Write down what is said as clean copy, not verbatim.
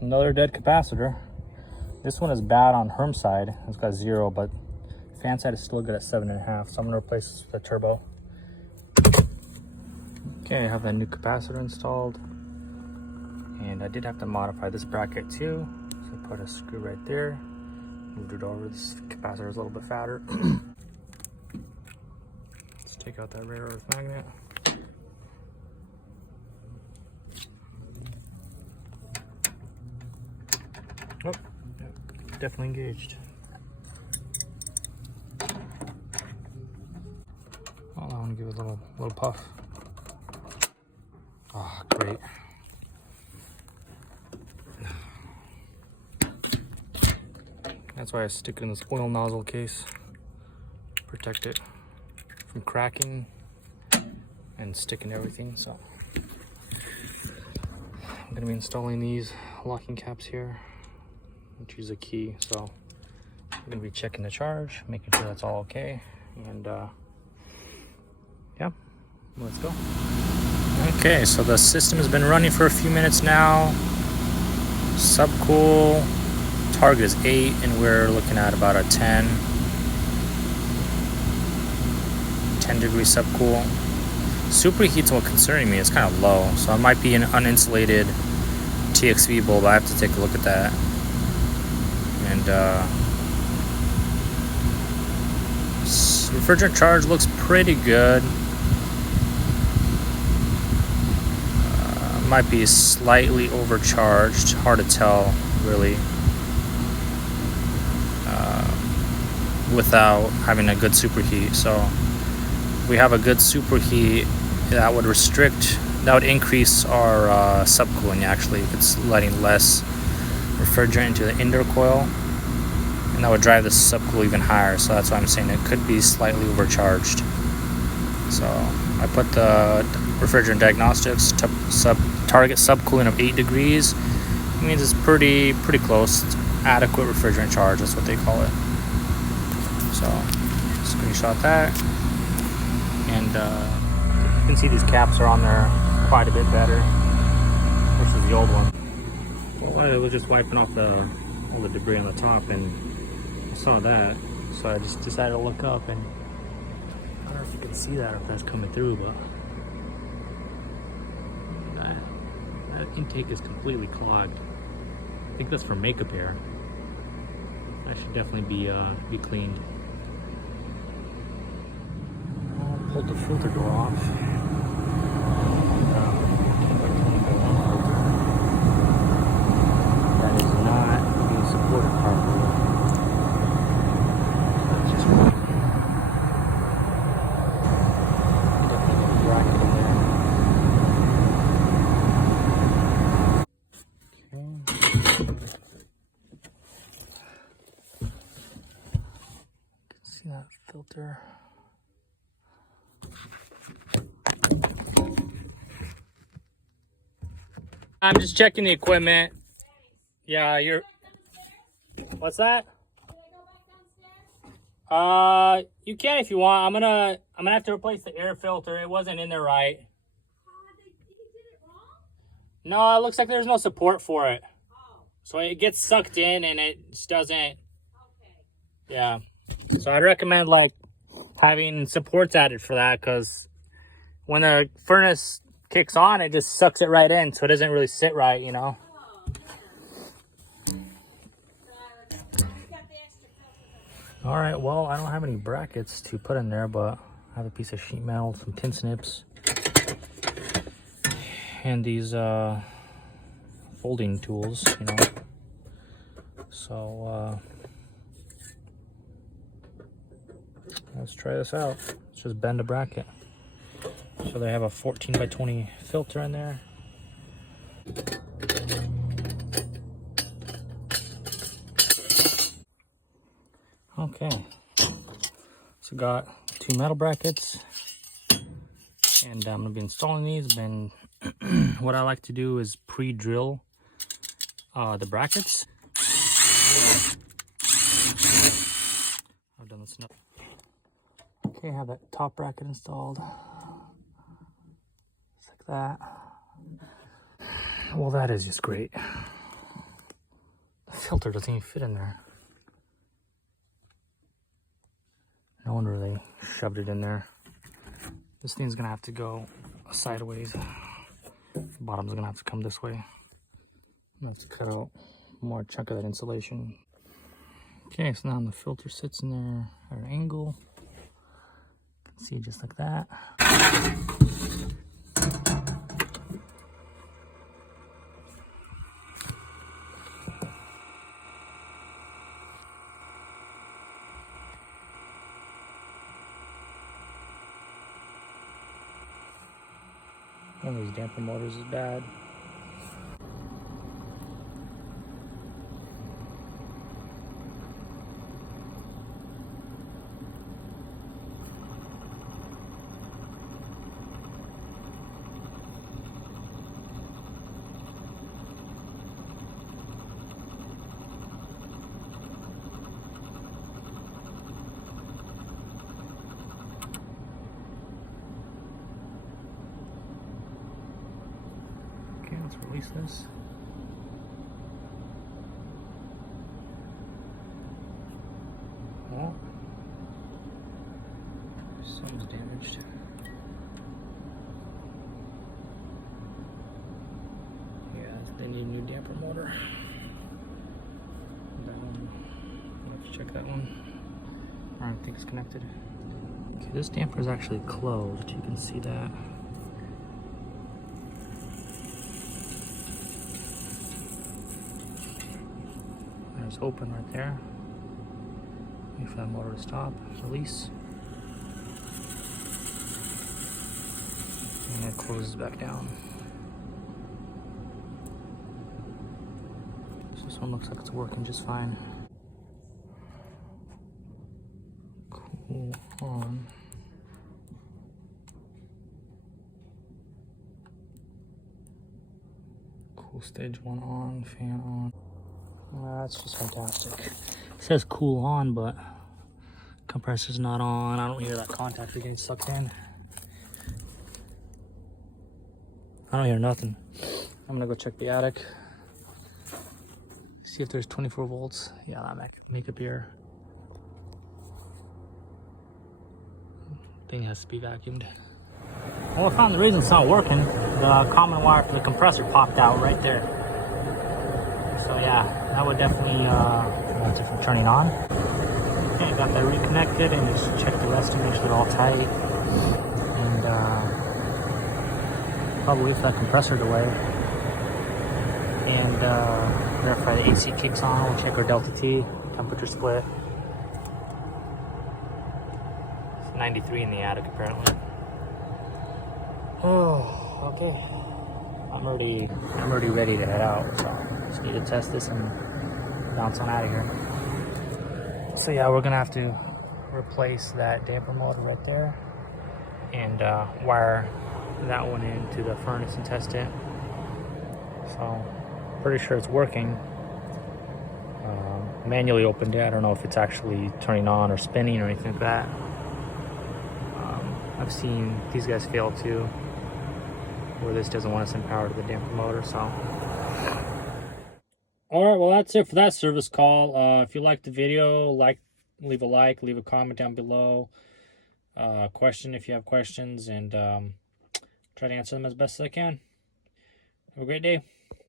another dead capacitor. This one is bad on Herm side. It's got 0, but fan side is still good at 7.5. So I'm gonna replace this with a turbo. Okay, I have that new capacitor installed. And I did have to modify this bracket too. So I put a screw right there. Moved it over. This capacitor is a little bit fatter. Let's take out that rare earth magnet. Oh, yeah, definitely engaged. Oh, I want to give it a little puff. Oh, great. That's why I stick it in this oil nozzle case. Protect it from cracking and sticking everything. So I'm gonna be installing these locking caps here, which is a key. So I'm gonna be checking the charge, making sure that's all okay, and yeah, let's go. Okay, so the system has been running for a few minutes now. Subcool target is 8, and we're looking at about a 10 degree subcool. Superheat's what concerning me. It's kind of low, so it might be an uninsulated TXV bulb. I have to take a look at that. And refrigerant charge looks pretty good. Might be slightly overcharged. Hard to tell, really, without having a good superheat. So if we have a good superheat, that would increase our subcooling actually, if it's letting less refrigerant into the indoor coil, and that would drive the subcool even higher. So that's why I'm saying it could be slightly overcharged. So I put the refrigerant diagnostics target subcooling of 8 degrees. It means it's pretty close. It's adequate refrigerant charge, that's what they call it. So screenshot that, and you can see these caps are on there quite a bit better versus the old one. Well, I was just wiping off all the debris on the top, and I saw that, so I just decided to look up, and I don't know if you can see that or if that's coming through, but that intake is completely clogged. I think that's for makeup air. That should definitely be cleaned. I'll pull the filter door off. That is not being supported properly. That's just definitely bracket in there. See that filter? I'm just checking the equipment. Yeah, you're. What's that? You can if you want. I'm gonna have to replace the air filter. It wasn't in there right. They did it wrong? No, it looks like there's no support for it. Oh. So it gets sucked in and it just doesn't. Okay. Yeah. So I'd recommend like having supports added for that, because when the furnace kicks on, it just sucks it right in, so it doesn't really sit right, you know. All right, well, I don't have any brackets to put in there, but I have a piece of sheet metal, some pin snips, and these folding tools, you know. So let's try this out. Let's just bend a bracket. So they have a 14x20 filter in there. Okay, so got 2 metal brackets, and I'm gonna be installing these. And what I like to do is pre-drill the brackets. I've done this enough. Okay, I have that top bracket installed. Just like that. Well, that is just great. filter doesn't even fit in there. No one really shoved it in there. This thing's gonna have to go sideways. The bottom's gonna have to come this way. I'm gonna have to cut out more chunk of that insulation. Okay, so now the filter sits in there at an angle. You can see just like that. One of these damper motors is bad. Okay, let's release this. Oh, something's damaged. Yeah, they need a new damper motor. I'll have to check that one. I don't think it's connected. Okay, this damper is actually closed. You can see that. There's open right there. Wait for that motor to stop. Release. And it closes back down. So this one looks like it's working just fine. Cool on. Cool stage 1 on, fan on. That's just fantastic. It says cool on, but compressor's not on. I don't hear that contactor getting sucked in. I don't hear nothing. I'm gonna go check the attic. See if there's 24 volts. Yeah, that might make up here. Thing has to be vacuumed. Well, I found the reason it's not working. The common wire for the compressor popped out right there. So yeah, that would definitely prevent it from turning on. Okay, got that reconnected and just check the rest to make sure they're all tight. And probably wait for that compressor to wave. And verify the AC kicks on. We'll check our delta T, temperature split. It's 93 in the attic apparently. Oh, okay. I'm already ready to head out, so just need to test this and bounce on out of here. So yeah, we're gonna have to replace that damper motor right there and wire that one into the furnace and test it. So pretty sure it's working. Manually opened it. I don't know if it's actually turning on or spinning or anything like that. I've seen these guys fail too, where this doesn't want to send power to the damper motor. So all right, well that's it for that service call. If you liked the video, leave a like, leave a comment down below. Question if you have questions, and try to answer them as best as I can. Have a great day.